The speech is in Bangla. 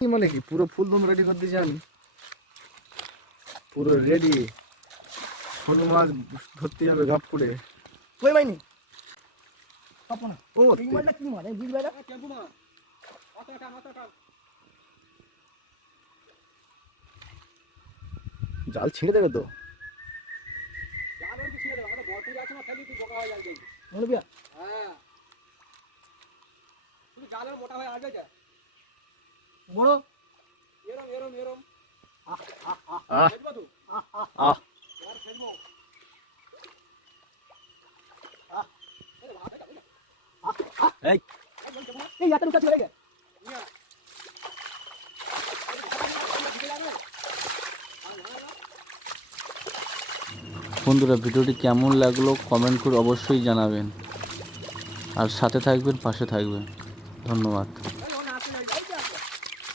মানে কি পুরো ফুল দম রেডি করে দিয়েছি আমি, পুরো রেডি। ছোট মাছ ধরতে যাবে গাপ করে। কই মাইনি পাপা না ও এই মাছটা কি মাছ এই বুঝবে না কেমন মাছ মাথা জাল ছিঁড়ে দেবে তো। জাল ওর ছিঁড়ে দেবে, আমাদের বরপুর আছে না, খালি তুই বোকা হয়ে যাবে। বলবি হ্যাঁ তুই জালের মোটা হয়ে আসবে যা বড় এরম এরম এরম আহ দেখবা তুই আহ আর ফেলবো এই এই এত উঠা চলে গেছে বন্ধুরা ভিডিওটি কেমন লাগলো কমেন্ট করে অবশ্যই জানাবেন, আর সাথে থাকবেন, পাশে থাকবেন। ধন্যবাদ।